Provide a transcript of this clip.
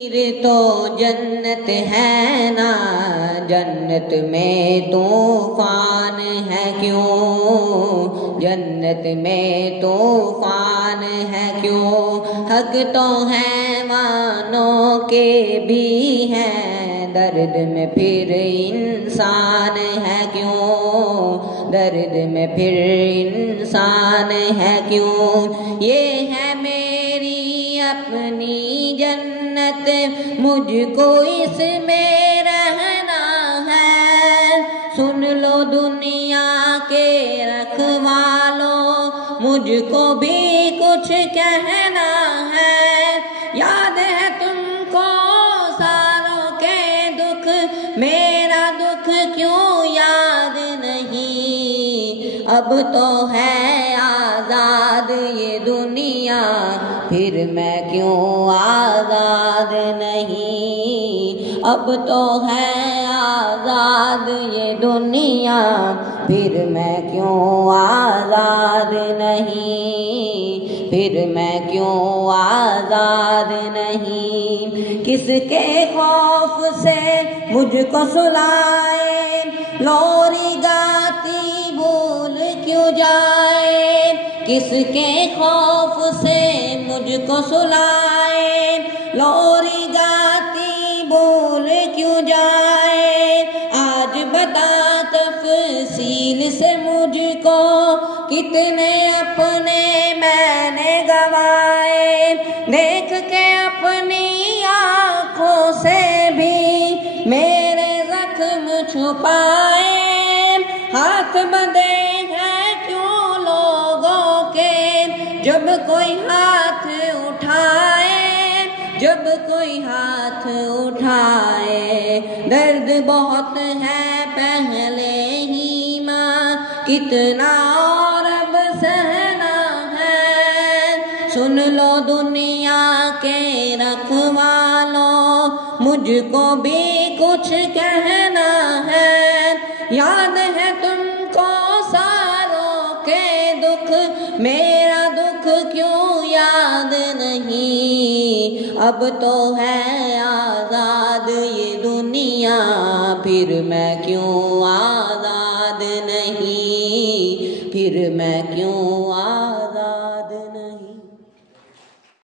फिर तो जन्नत है ना, जन्नत में तूफान है क्यों, जन्नत में तूफान है क्यों। हक तो हैवानों के भी हैं, दर्द में फिर इंसान है क्यों, दर्द में फिर इंसान है क्यों। ये है मेरी अपनी जन्नत, मुझको इसमें रहना है। सुन लो दुनिया के रखवालों, मुझको भी कुछ कहना है। याद है तुमको सालों के दुख, मेरा दुख क्यों याद नहीं। अब तो है आजाद ये दुनिया, फिर मैं क्यों आजाद नहीं। अब तो है आजाद ये दुनिया, फिर मैं क्यों आजाद नहीं, फिर मैं क्यों आजाद नहीं। किसके खौफ से मुझको सुलाए, लोरी गाती भूल क्यों जाए। किसके खौफ से मुझको सुलाए, लोरी गाती भूल क्यों जाए। आज बता तफसील से मुझको, कितने अपने मैंने गवाए। देख के अपनी आँखों से भी मेरे जख्म छुपाए। हाथ बंधे हैं क्यों लोगों के, जब कोई हाथ उठाए, जब कोई हाथ उठाए। दर्द बहुत है पहले ही माँ, कितना और अब सहना है। सुन लो दुनिया के रखवालों, मुझको भी कुछ कहना है। याद है तुमको सारों के दुख, मेरा दुख क्यों याद नहीं। अब तो है आजाद ये दुनिया, फिर मैं क्यों आजाद नहीं, फिर मैं क्यों